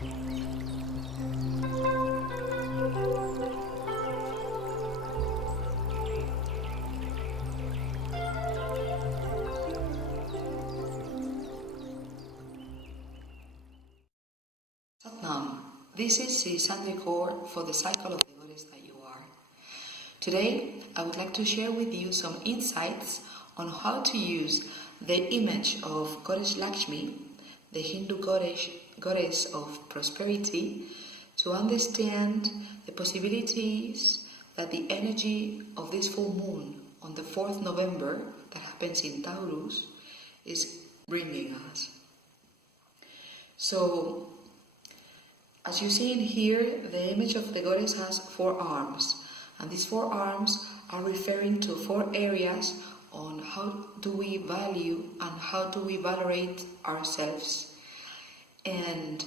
This is the Sundri Kaur for the cycle of the goddess that you are. Today, I would like to share with you some insights on how to use the image of Goddess Lakshmi, the Hindu goddess of prosperity, to understand the possibilities that the energy of this full moon on the 4th November that happens in Taurus is bringing us. So, as you see in here, the image of the goddess has 4 arms, and these 4 arms are referring to 4 areas on how do we value and how do we valorate ourselves. And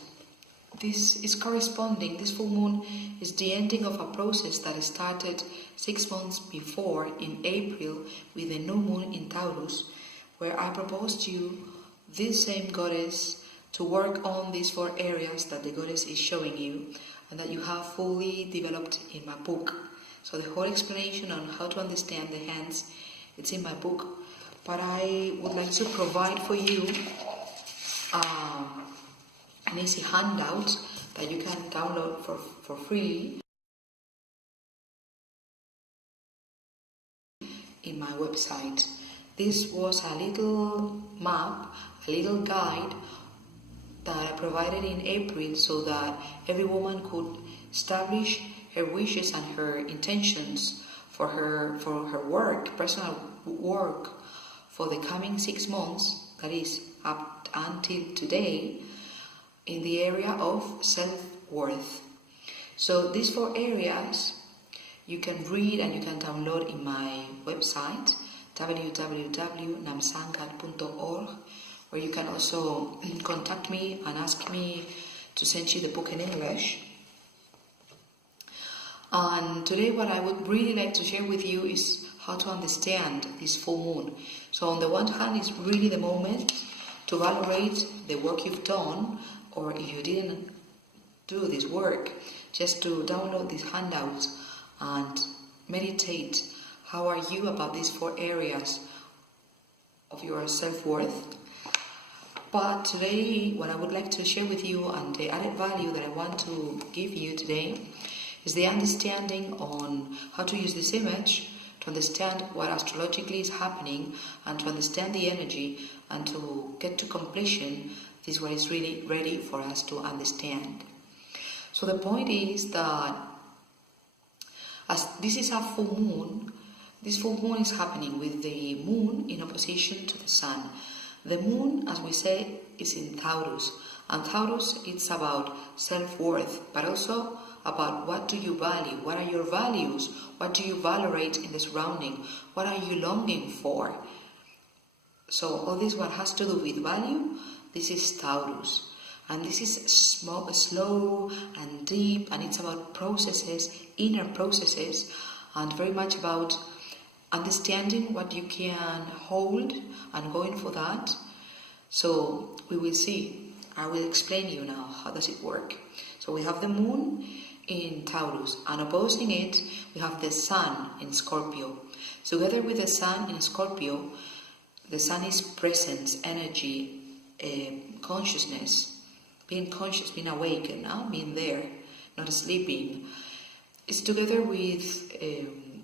this is corresponding, this full moon is the ending of a process that started 6 months before in April with the new moon in Taurus, where I proposed you this same goddess to work on these 4 areas that the goddess is showing you and that you have fully developed in my book. So the whole explanation on how to understand the hands, it's in my book, but I would like to provide for you an easy handout that you can download for free in my website. This was a little map, a little guide that I provided in April so that every woman could establish her wishes and her intentions for her work, personal work, for the coming 6 months, that is up until today, in the area of self-worth. So these 4 areas you can read and you can download in my website www.namsangat.org, where you can also contact me and ask me to send you the book in English. And today what I would really like to share with you is how to understand this full moon. So on the one hand, it's really the moment to valorate the work you've done, or if you didn't do this work, just to download these handouts and meditate. How are you about these 4 areas of your self-worth? But today, what I would like to share with you and the added value that I want to give you today is the understanding on how to use this image to understand what astrologically is happening and to understand the energy and to get to completion. This is what is really ready for us to understand. So the point is that as this is a full moon, this full moon is happening with the moon in opposition to the sun. The moon, as we say, is in Taurus, and Taurus, it's about self-worth, but also about what do you value, what are your values, what do you valorate in the surrounding, what are you longing for. So all this what has to do with value, this is Taurus. And this is slow and deep, and it's about processes, inner processes, and very much about understanding what you can hold and going for that. So we will see. I will explain you now how does it work. So we have the moon in Taurus, and opposing it we have the sun in Scorpio. Together with the sun in Scorpio, the sun is presence, energy, consciousness, being conscious, being awakened, being there, not sleeping. It's together with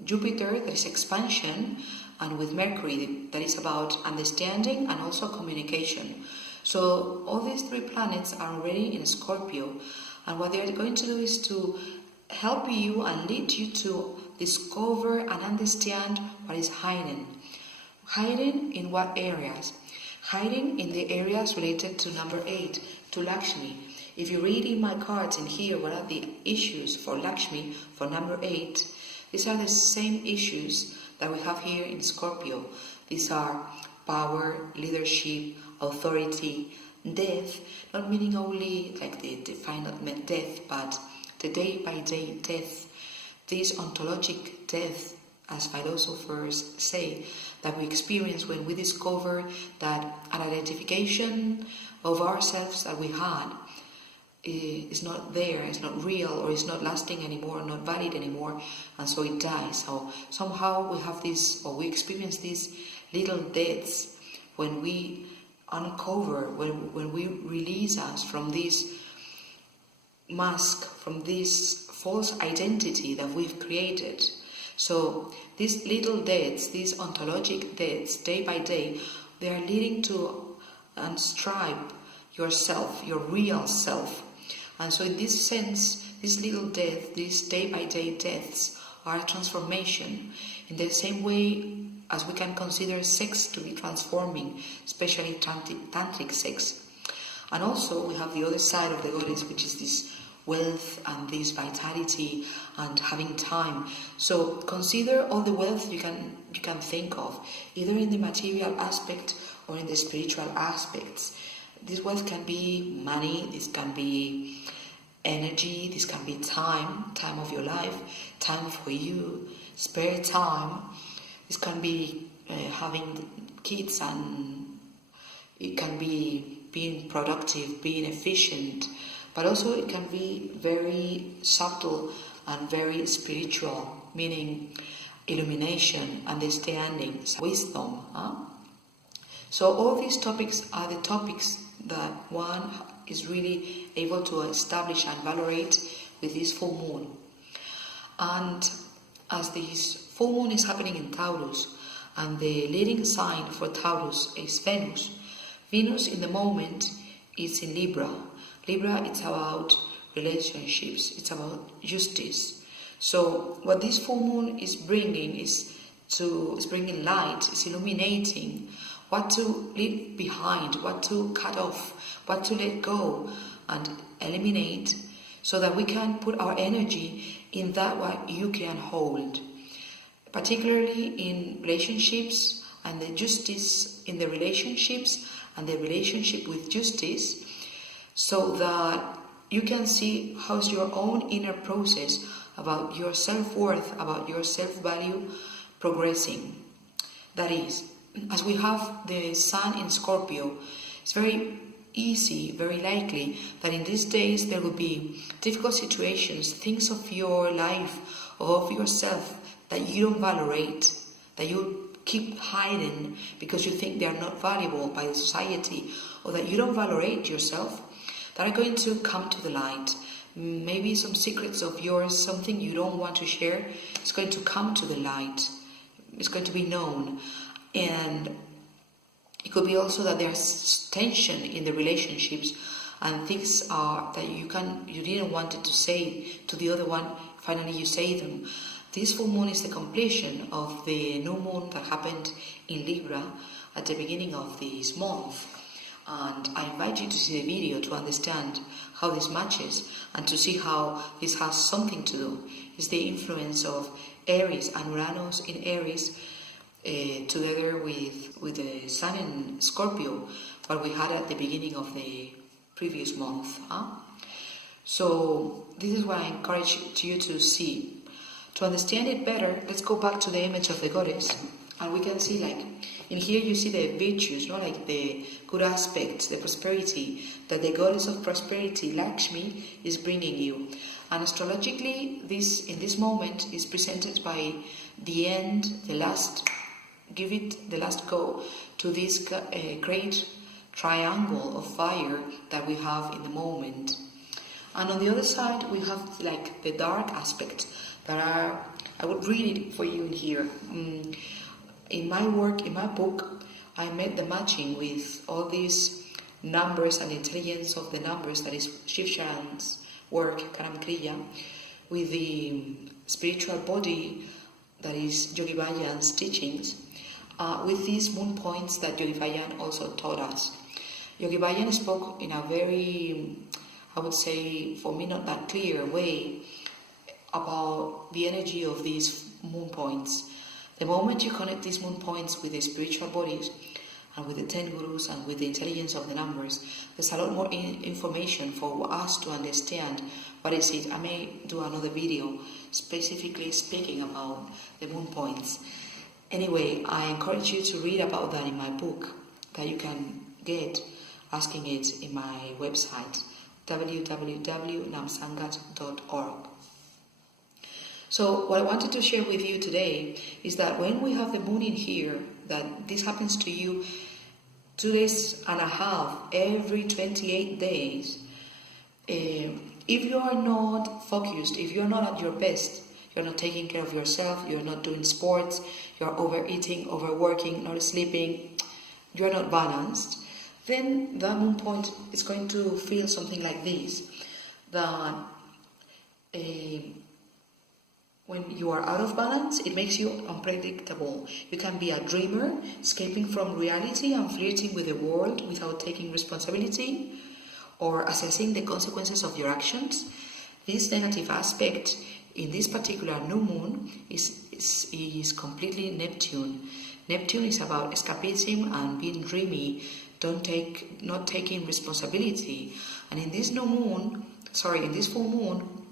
Jupiter, that is expansion, and with Mercury, that is about understanding and also communication. So all these 3 planets are already in Scorpio, and what they are going to do is to help you and lead you to discover and understand what is hiding. Hiding in what areas? Hiding in the areas related to number 8, to Lakshmi. If you read in my cards in here what are the issues for Lakshmi, for number 8, these are the same issues that we have here in Scorpio. These are power, leadership, authority, death, not meaning only like the final death, but the day-by-day death, this ontologic death, as philosophers say, that we experience when we discover that an identification of ourselves that we had is not there, it's not real, or it's not lasting anymore, not valid anymore, and so it dies. So somehow we have this, or we experience these little deaths when we uncover, when we release us from this mask, from this false identity that we've created. So these little deaths, these ontologic deaths, day by day, they are leading to unstripe yourself, your real self. And so in this sense, these little deaths, these day-by-day deaths are a transformation. In the same way as we can consider sex to be transforming, especially tantric sex. And also we have the other side of the goddess, which is this wealth and this vitality and having time. So consider all the wealth you can think of, either in the material aspect or in the spiritual aspects. This wealth can be money, this can be energy, this can be time of your life, time for you, spare time. This can be having kids, and it can be being productive, being efficient, but also it can be very subtle and very spiritual, meaning illumination, understanding, wisdom. So all these topics are the topics that one is really able to establish and valorate with this full moon. And as this full moon is happening in Taurus, and the leading sign for Taurus is Venus. Venus in the moment is in Libra. Libra, it's about relationships, it's about justice. So what this full moon is bringing is bringing light, it's illuminating what to leave behind, what to cut off, what to let go and eliminate, so that we can put our energy in that what you can hold, particularly in relationships and the justice in the relationships and the relationship with justice, so that you can see how's your own inner process about your self-worth, about your self-value progressing. That is, as we have the sun in Scorpio, it's very easy, very likely that in these days there will be difficult situations, things of your life or of yourself that you don't valorate, that you keep hiding because you think they are not valuable by the society, or that you don't valorate yourself, that are going to come to the light. Maybe some secrets of yours, something you don't want to share, is going to come to the light. It's going to be known. And it could be also that there's tension in the relationships, and things are that you didn't want it to say to the other one, finally you say them. This full moon is the completion of the new moon that happened in Libra at the beginning of this month. And I invite you to see the video to understand how this matches and to see how this has something to do. It's the influence of Aries and Uranus in Aries together with the Sun in Scorpio, what we had at the beginning of the previous month. So this is what I encourage you to see. To understand it better, let's go back to the image of the goddess, and we can see, like, in here you see the virtues, like the good aspects, the prosperity that the goddess of prosperity, Lakshmi, is bringing you. And astrologically, this in this moment is presented by the end, the last, give it the last go to this great triangle of fire that we have in the moment. And on the other side, we have like the dark aspect that are, I would read it for you in here. In my work, in my book, I made the matching with all these numbers and intelligence of the numbers, that is Shiv Sharan's work, Karam Kriya, with the spiritual body, that is Yogi Bhajan's teachings, with these moon points that Yogi Bhajan also taught us. Yogi Bhajan spoke in a very, I would say, for me not that clear way about the energy of these moon points. The moment you connect these moon points with the spiritual bodies and with the 10 gurus and with the intelligence of the numbers, there's a lot more information for us to understand what is it. I may do another video specifically speaking about the moon points. Anyway, I encourage you to read about that in my book that you can get, asking it in my website, www.namsangat.org. So what I wanted to share with you today is that when we have the moon in here, that this happens to you 2.5 days every 28 days. If you are not focused, if you're not at your best, you're not taking care of yourself, you're not doing sports, you're overeating, overworking, not sleeping, you're not balanced, then the moon point is going to feel something like this. That when you are out of balance, it makes you unpredictable. You can be a dreamer, escaping from reality and flirting with the world without taking responsibility or assessing the consequences of your actions. This negative aspect in this particular new moon is completely Neptune. Neptune is about escapism and being dreamy, not taking responsibility. And in this in this full moon,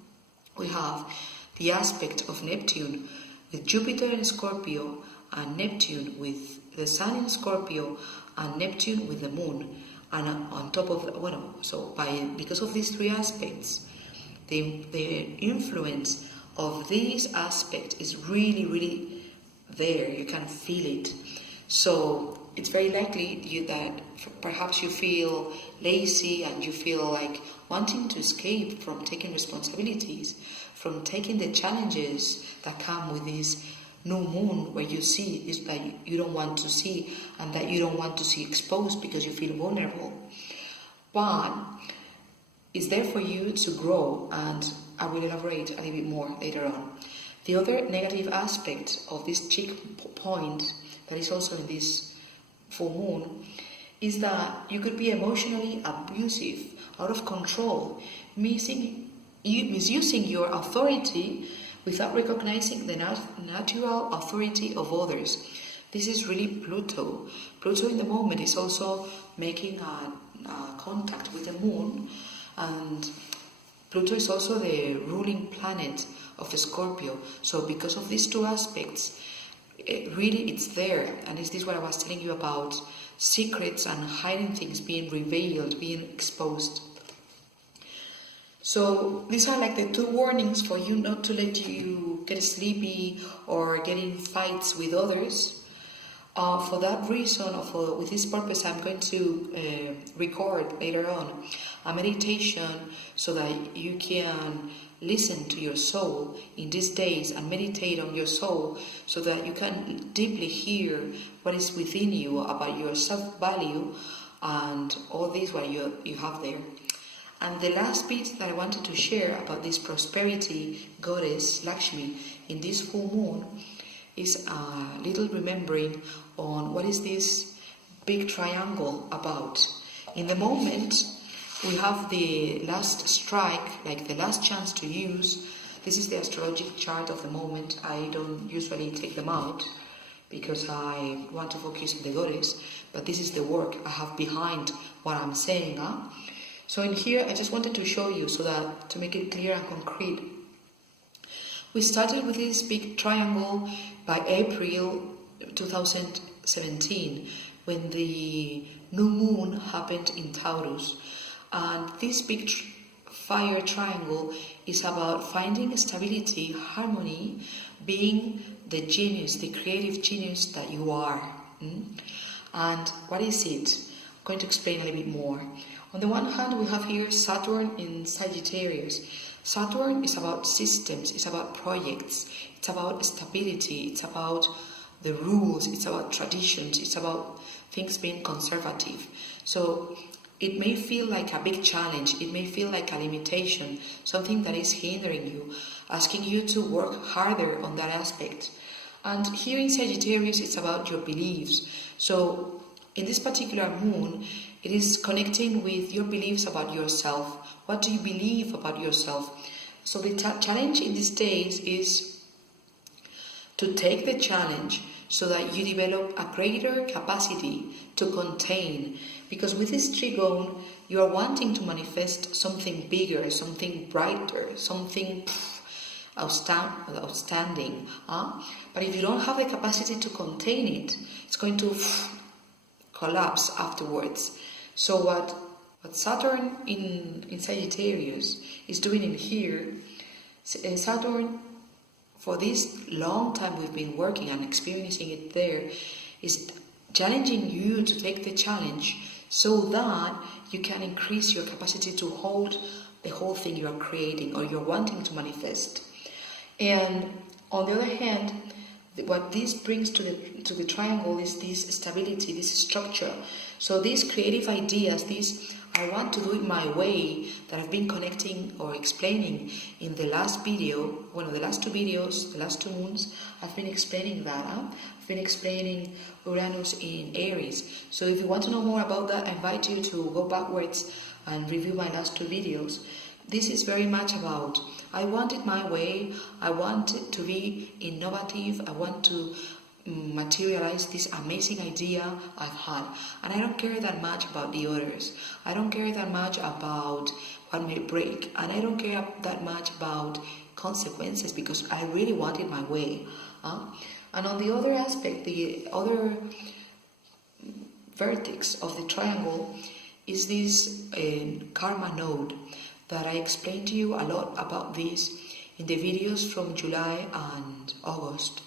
we have the aspect of Neptune with Jupiter in Scorpio and Neptune with the Sun in Scorpio and Neptune with the Moon. And on top of that, because of these three aspects, the influence of this aspect is really, really there. You can feel it. So it's very likely that perhaps you feel lazy and you feel like wanting to escape from taking responsibilities, from taking the challenges that come with this new moon, where you see this that you don't want to see and that you don't want to see exposed because you feel vulnerable. But it's there for you to grow, and I will elaborate a little bit more later on. The other negative aspect of this cheek point that is also in this full moon is that you could be emotionally abusive, out of control, misusing your authority without recognizing the natural authority of others. This is really Pluto. Pluto in the moment is also making a contact with the moon, and Pluto is also the ruling planet of Scorpio. So because of these two aspects, it's there. And is this what I was telling you about secrets and hiding things being revealed, being exposed? So these are like the two warnings for you not to let you get sleepy or get in fights with others. For that reason, or with this purpose, I'm going to record later on a meditation so that you can listen to your soul in these days and meditate on your soul so that you can deeply hear what is within you about your self-value and all this what you have there. And the last bit that I wanted to share about this prosperity goddess Lakshmi in this full moon is a little remembering on what is this big triangle about. In the moment, we have the last strike, like the last chance to use. This is the astrological chart of the moment. I don't usually take them out because I want to focus on the goddess, but this is the work I have behind what I'm saying. So in here, I just wanted to show you so that to make it clear and concrete. We started with this big triangle by April 2017 when the new moon happened in Taurus. And this big fire triangle is about finding stability, harmony, being the genius, the creative genius that you are. And what is it? I'm going to explain a little bit more. On the one hand, we have here Saturn in Sagittarius. Saturn is about systems, it's about projects, it's about stability, it's about the rules, it's about traditions, it's about things being conservative. So it may feel like a big challenge, it may feel like a limitation, something that is hindering you, asking you to work harder on that aspect. And here in Sagittarius, it's about your beliefs. So in this particular moon, it is connecting with your beliefs about yourself. What do you believe about yourself? So the challenge in these days is to take the challenge so that you develop a greater capacity to contain. Because with this trigone, you are wanting to manifest something bigger, something brighter, something outstanding. But if you don't have the capacity to contain it, it's going to collapse afterwards. So what What Saturn in Sagittarius is doing in here, Saturn, for this long time we've been working and experiencing it there, is challenging you to take the challenge so that you can increase your capacity to hold the whole thing you are creating or you're wanting to manifest. And on the other hand, what this brings to the triangle is this stability, this structure. So these creative ideas, these I want to do it my way, that I've been connecting or explaining in the last video, one of the last two videos, the last 2 moons, I've been explaining that. I've been explaining Uranus in Aries. So if you want to know more about that, I invite you to go backwards and review my last 2 videos. This is very much about, I want it my way, I want it to be innovative, I want to materialize this amazing idea I've had. And I don't care that much about the others. I don't care that much about what may break. And I don't care that much about consequences because I really want it my way. And on the other aspect, the other vertex of the triangle is this karma node that I explained to you a lot about this in the videos from July and August.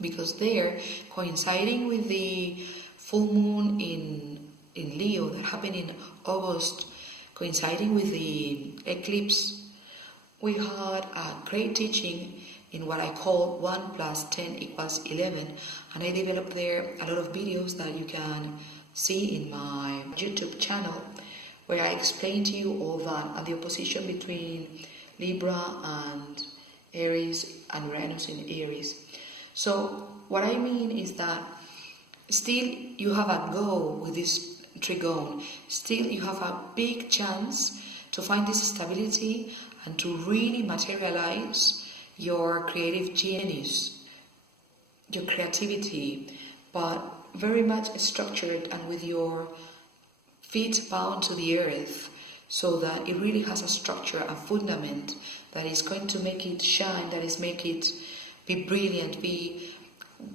Because they're coinciding with the full moon in Leo that happened in August, coinciding with the eclipse, we had a great teaching in what I call 1 + 10 = 11, and I developed there a lot of videos that you can see in my YouTube channel, where I explain to you all that and the opposition between Libra and Aries and Uranus in Aries. So what I mean is that still you have a go with this trigone. Still you have a big chance to find this stability and to really materialize your creative genius, your creativity, but very much structured and with your feet bound to the earth, so that it really has a structure, a fundament that is going to make it shine, that is make it be brilliant, be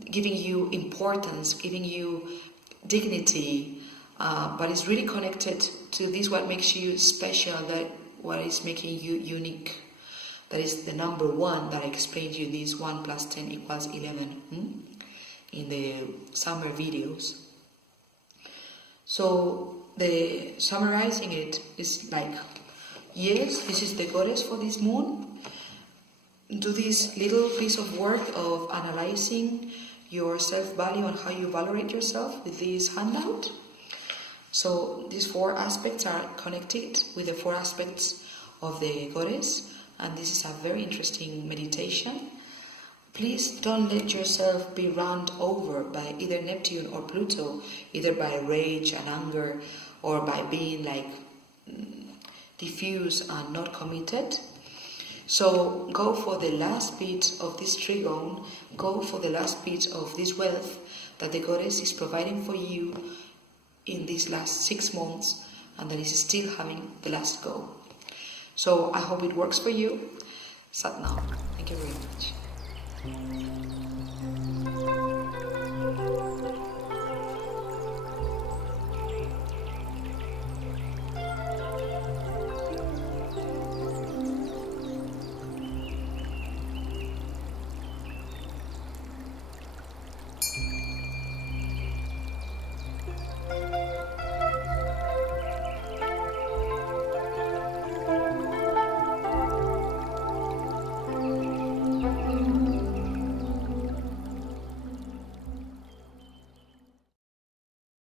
giving you importance, giving you dignity, but it's really connected to this, what makes you special, that what is making you unique. That is the number 1 that I explained to you, this 1 + 10 = 11 in the summer videos. So the summarizing it is like, yes, this is the goddess for this moon. Do this little piece of work of analyzing your self-value and how you valorate yourself with this handout. So these 4 aspects are connected with the 4 aspects of the goddess, and this is a very interesting meditation. Please don't let yourself be run over by either Neptune or Pluto, either by rage and anger or by being like diffuse and not committed. So go for the last bit of this trigone, go for the last bit of this wealth that the goddess is providing for you in these last 6 months, and that is still having the last go. So I hope it works for you. Sat Nam. Thank you very much.